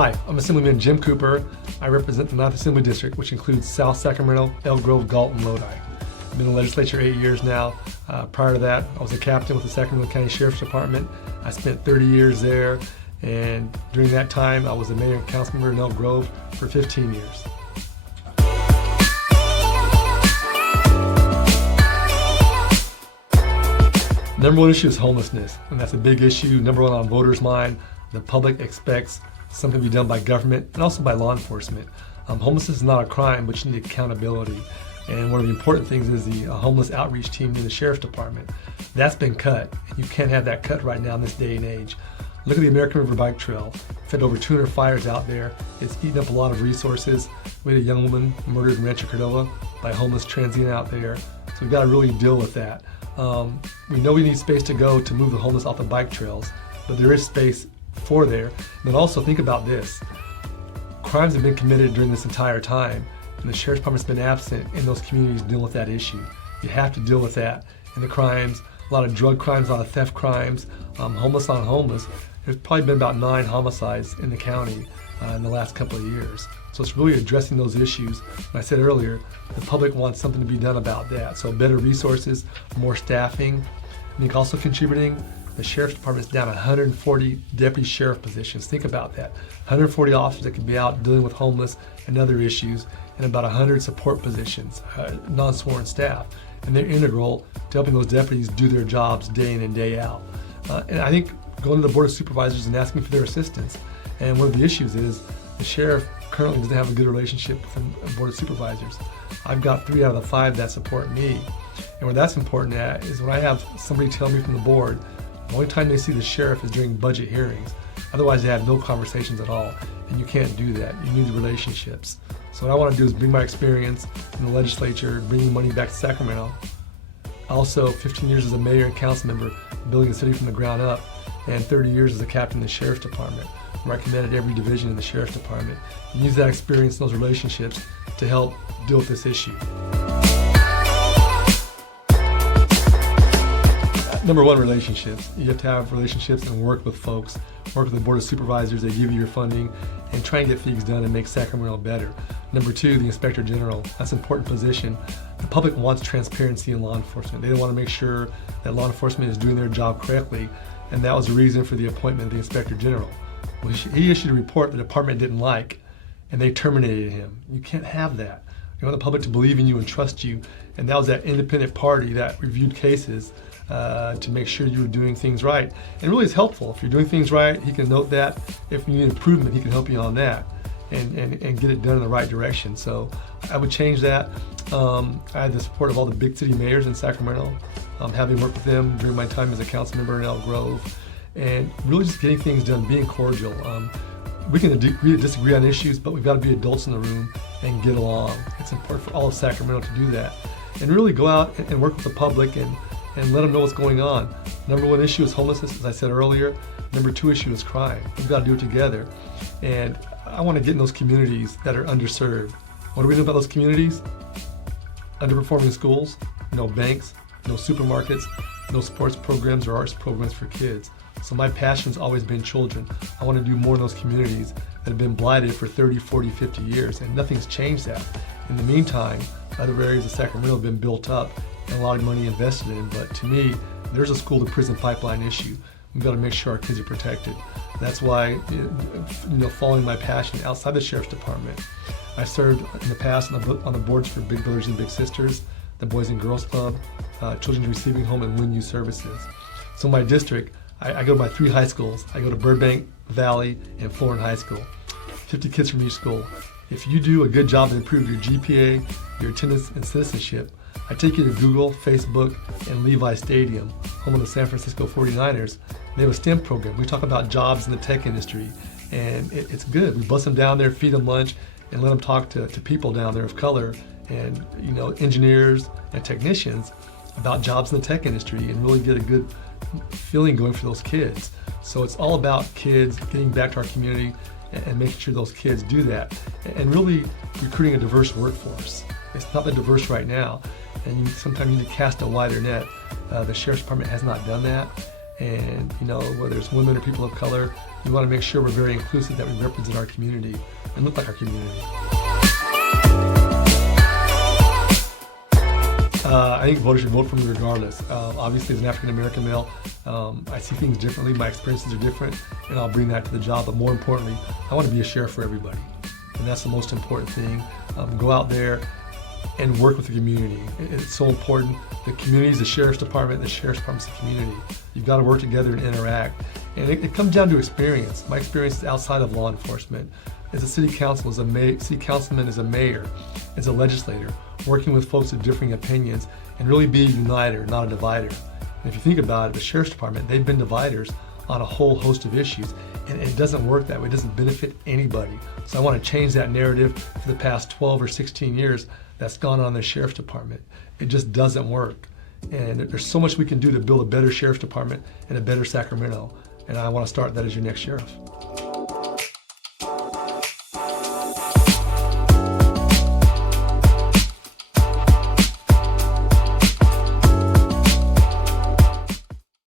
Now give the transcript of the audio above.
Hi, I'm Assemblyman Jim Cooper. I represent the 9th Assembly District, which includes South Sacramento, Elk Grove, Galton, Lodi. I've been in the legislature 8 years now. Prior to that, I was a captain with the Sacramento County Sheriff's Department. I spent 30 years there, and during that time, I was a mayor and council member in Elk Grove for 15 years. Number one issue is homelessness, and that's a big issue, number one on voters' mind. The public expects something to be done by government and also by law enforcement. Homelessness is not a crime, but you need accountability. And one of the important things is the homeless outreach team in the Sheriff's Department. That's been cut, and you can't have that cut right now in this day and age. Look at the American River Bike Trail. We've had over 200 fires out there. It's eaten up a lot of resources. We had a young woman murdered in Rancho Cordova by a homeless transient out there. So we've got to really deal with that. We know we need space to go to move the homeless off the bike trails, but there is space for there. And then also think about this. Crimes have been committed during this entire time, and the Sheriff's Department's been absent in those communities dealing with that issue. You have to deal with that. And the crimes, a lot of drug crimes, a lot of theft crimes, homeless on homeless. There's probably been about 9 homicides in the county in the last couple of years. So it's really addressing those issues. And I said earlier, the public wants something to be done about that. So better resources, more staffing. I think also contributing, the Sheriff's Department's down 140 deputy sheriff positions. Think about that. 140 officers that could be out dealing with homeless and other issues, and about 100 support positions, non-sworn staff. And they're integral to helping those deputies do their jobs day in and day out. And I think going to the Board of Supervisors and asking for their assistance. And one of the issues is the sheriff currently doesn't have a good relationship with the Board of Supervisors. I've got 3 out of the 5 that support me. And where that's important at is when I have somebody tell me from the board, the only time they see the sheriff is during budget hearings. Otherwise, they have no conversations at all, and you can't do that. You need the relationships. So what I want to do is bring my experience in the legislature, bringing money back to Sacramento. Also, 15 years as a mayor and council member, building the city from the ground up, and 30 years as a captain in the Sheriff's Department, where I commanded every division in the Sheriff's Department. And use that experience and those relationships to help deal with this issue. Number one, relationships. You have to have relationships and work with folks, work with the Board of Supervisors, they give you your funding, and try and get things done and make Sacramento better. Number 2, the Inspector General. That's an important position. The public wants transparency in law enforcement. They want to make sure that law enforcement is doing their job correctly, and that was the reason for the appointment of the Inspector General. Well, he issued a report the department didn't like, and they terminated him. You can't have that. You want the public to believe in you and trust you, and that was that independent party that reviewed cases to make sure you were doing things right. And really it's helpful. If you're doing things right, he can note that. If you need improvement, he can help you on that and get it done in the right direction. So I would change that. I had the support of all the big city mayors in Sacramento, having worked with them during my time as a council member in Elk Grove, and really just getting things done, being cordial. We can agree to disagree on issues, but we've got to be adults in the room and get along. It's important for all of Sacramento to do that. And really go out and work with the public and let them know what's going on. Number 1 issue is homelessness, as I said earlier. Number 2 issue is crime. We've got to do it together. And I want to get in those communities that are underserved. What do we know about those communities? Underperforming schools, no banks, no supermarkets, no sports programs or arts programs for kids. So my passion's always been children. I want to do more in those communities that have been blighted for 30, 40, 50 years, and nothing's changed that. In the meantime, other areas of Sacramento have been built up and a lot of money invested in, but to me, there's a school-to-prison pipeline issue. We've got to make sure our kids are protected. That's why, following my passion outside the Sheriff's Department, I served in the past on the boards for Big Brothers and Big Sisters, the Boys and Girls Club, Children's Receiving Home, and Win Youth Services. So in my district, I go to my 3 high schools. I go to Burbank, Valley, and Florin High School. 50 kids from each school. If you do a good job to improve your GPA, your attendance, and citizenship, I take you to Google, Facebook, and Levi Stadium, home of the San Francisco 49ers. They have a STEM program. We talk about jobs in the tech industry, and it's good. We bust them down there, feed them lunch, and let them talk to people down there of color and engineers and technicians about jobs in the tech industry and really get a good feeling going for those kids. So it's all about kids getting back to our community and making sure those kids do that and really recruiting a diverse workforce. It's not that diverse right now, and you sometimes need to cast a wider net. The Sheriff's Department has not done that, And whether it's women or people of color, we want to make sure we're very inclusive, that we represent our community and look like our community. I think voters should vote for me regardless. Obviously, as an African-American male, I see things differently. My experiences are different, and I'll bring that to the job. But more importantly, I want to be a sheriff for everybody. And that's the most important thing. Go out there and work with the community. It's so important. The community is the sheriff's department, the sheriff's department is the community. You've got to work together and interact. And it comes down to experience. My experience is outside of law enforcement. As a city council, as a city councilman, as a mayor, as a legislator, working with folks of differing opinions and really be a uniter, not a divider. And if you think about it, the sheriff's department, they've been dividers on a whole host of issues, and it doesn't work that way. It doesn't benefit anybody. So I want to change that narrative for the past 12 or 16 years that's gone on in the sheriff's department. It just doesn't work. And there's so much we can do to build a better sheriff's department and a better Sacramento. And I want to start that as your next sheriff.